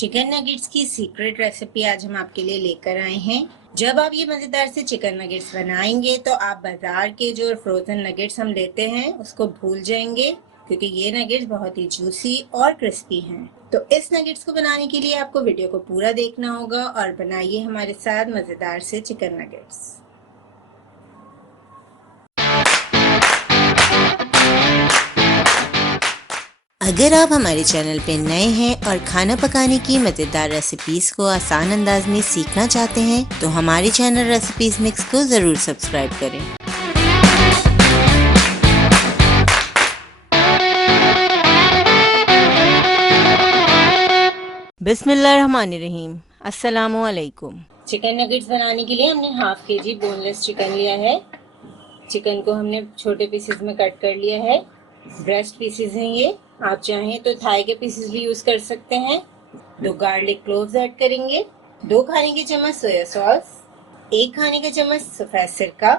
Chicken nuggets की secret recipe आज हम आपके लिए लेकर आए हैं। जब आप ये मजेदार से चिकन नगेट्स बनाएंगे तो आप बाजार के जो फ्रोजन नगेट्स हम लेते हैं उसको भूल जाएंगे, क्योंकि ये नगेट्स बहुत ही जूसी और क्रिस्पी हैं। तो इस नगेट्स को बनाने के लिए आपको वीडियो को पूरा देखना होगा और बनाइए हमारे साथ मजेदार से चिकन नगेट्स। अगर आप हमारे चैनल पे नए हैं और खाना पकाने की मज़ेदार रेसिपीज़ को आसान अंदाज में सीखना चाहते हैं तो हमारे चैनल रेसिपीज़ मिक्स को ज़रूर सब्सक्राइब करें। बिस्मिल्लाहिर्रहमानिर्रहीम, अस्सलामु अलैकुम। चिकन नगेट्स बनाने के लिए हमने हाफ केजी बोनलेस चिकन लिया है। चिकन को हमने छोटे पीसेस में कट कर लिया है। ब्रेस्ट पीसेस हैं ये, आप चाहें तो थाई के पीसेस भी यूज कर सकते हैं। 2 गार्लिक क्लोव्स ऐड करेंगे, 2 खाने के चम्मच सोया सॉस, 1 खाने का चम्मच सफेद सिरका,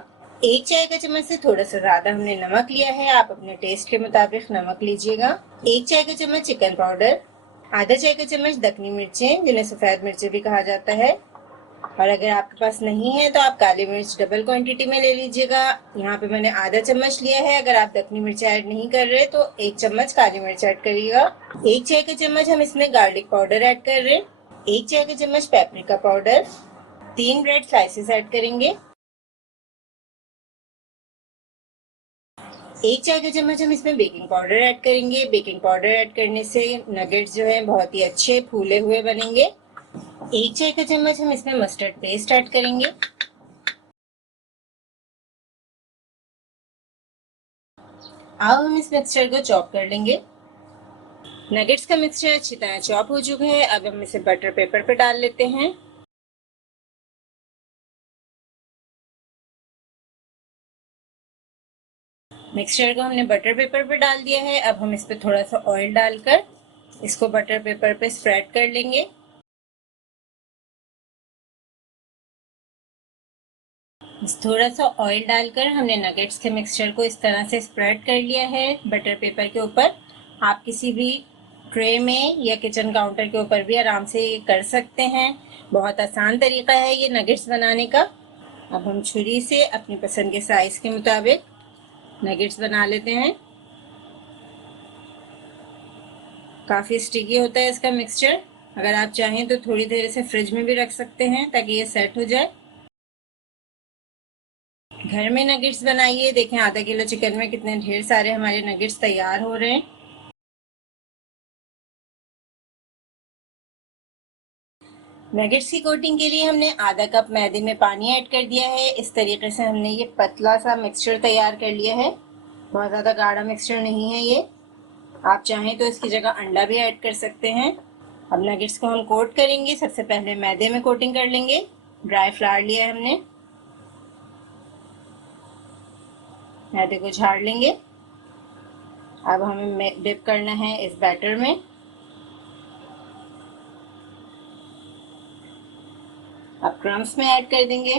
1 चाय का चम्मच से थोड़ा सा ज्यादा हमने नमक लिया है, आप अपने टेस्ट के मुताबिक नमक लीजिएगा। 1 चाय का चम्मच चिकन पाउडर, आधा चाय का चम्मच दखनी मिर्चें जिन्हें सफेद मिर्चें भी कहा जाता है, और अगर आपके पास नहीं है तो आप काली मिर्च डबल क्वांटिटी में ले लीजिएगा। यहाँ पे मैंने आधा चम्मच लिया है। अगर आप दखनी मिर्च ऐड नहीं कर रहे तो 1 चम्मच काली मिर्च ऐड करिएगा। 1 चाय का चम्मच हम इसमें गार्लिक पाउडर ऐड कर रहे हैं। 1 चाय का चम्मच paprika powder, 3 bread slices add करेंगे। 1 चाय का चम्मच हम इसमें बेकिंग पाउडर ऐड करेंगे। बेकिंग पाउडर ऐड करने से नगेट्स जो है बहुत ही अच्छे फूले हुए बनेंगे। 1 चाय का चम्मच हम इसमें मस्टर्ड पेस्ट ऐड करेंगे। अब हम इस मिक्सचर को चॉप कर लेंगे। नगेट्स का मिक्सचर अच्छी तरह चॉप हो चुका है। अब हम इसे बटर पेपर पे डाल लेते हैं। मिक्सचर को हमने बटर पेपर पे डाल दिया है। अब हम इस पे थोड़ा सा ऑयल डालकर इसको बटर पेपर पे स्प्रेड कर लेंगे। थोड़ा सा ऑयल डालकर हमने नगेट्स के मिक्सचर को इस तरह से स्प्रेड कर लिया है बटर पेपर के ऊपर। आप किसी भी ट्रे में या किचन काउंटर के ऊपर भी आराम से ये कर सकते हैं। बहुत आसान तरीका है ये नगेट्स बनाने का। अब हम छुरी से अपनी पसंद के साइज के मुताबिक नगेट्स बना लेते हैं। काफ़ी स्टिकी होता है इसका मिक्सचर। अगर आप चाहें तो थोड़ी देर इसे फ्रिज में भी रख सकते हैं ताकि ये सेट हो जाए। घर में नगेट्स बनाइए। देखें आधा किलो चिकन में कितने ढेर सारे हमारे नगेट्स तैयार हो रहे हैं। नगेट्स की कोटिंग के लिए हमने आधा कप मैदे में पानी ऐड कर दिया है। इस तरीके से हमने ये पतला सा मिक्सचर तैयार कर लिया है। बहुत ज़्यादा गाढ़ा मिक्सचर नहीं है ये। आप चाहें तो इसकी जगह अंडा भी ऐड कर सकते हैं। अब नगेट्स को हम कोट करेंगे। सबसे पहले मैदे में कोटिंग कर लेंगे। ड्राई फ्लावर लिया है हमने, मैदे को झाड़ लेंगे। अब हमें डिप करना है इस बैटर में। अब क्रम्स में ऐड कर देंगे।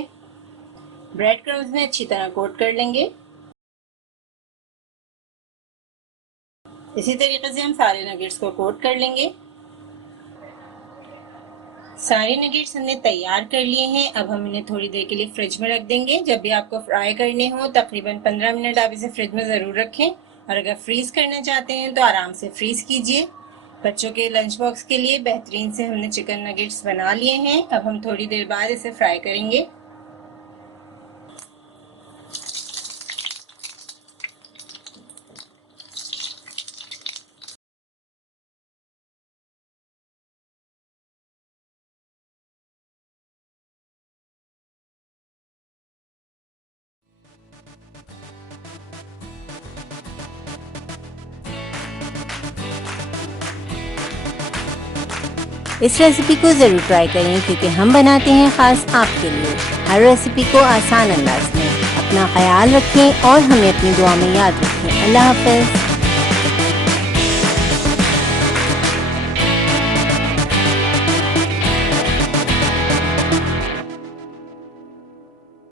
ब्रेड क्रम्स में अच्छी तरह कोट कर लेंगे। इसी तरीके से हम सारे नगेट्स को कोट कर लेंगे। सारे नगेट्स हमने तैयार कर लिए हैं। अब हम इन्हें थोड़ी देर के लिए फ्रिज में रख देंगे। जब भी आपको फ्राई करने हो तकरीबन 15 मिनट आप इसे फ्रिज में ज़रूर रखें, और अगर फ्रीज करना चाहते हैं तो आराम से फ्रीज कीजिए। बच्चों के लंच बॉक्स के लिए बेहतरीन से हमने चिकन नगेट्स बना लिए हैं। अब हम थोड़ी देर बाद इसे फ्राई करेंगे। इस रेसिपी को ज़रूर ट्राई करें, क्योंकि हम बनाते हैं ख़ास आपके लिए हर रेसिपी को आसान अंदाज में। अपना ख्याल रखें और हमें अपनी दुआ में याद रखें। अल्लाह हाफ़िज़।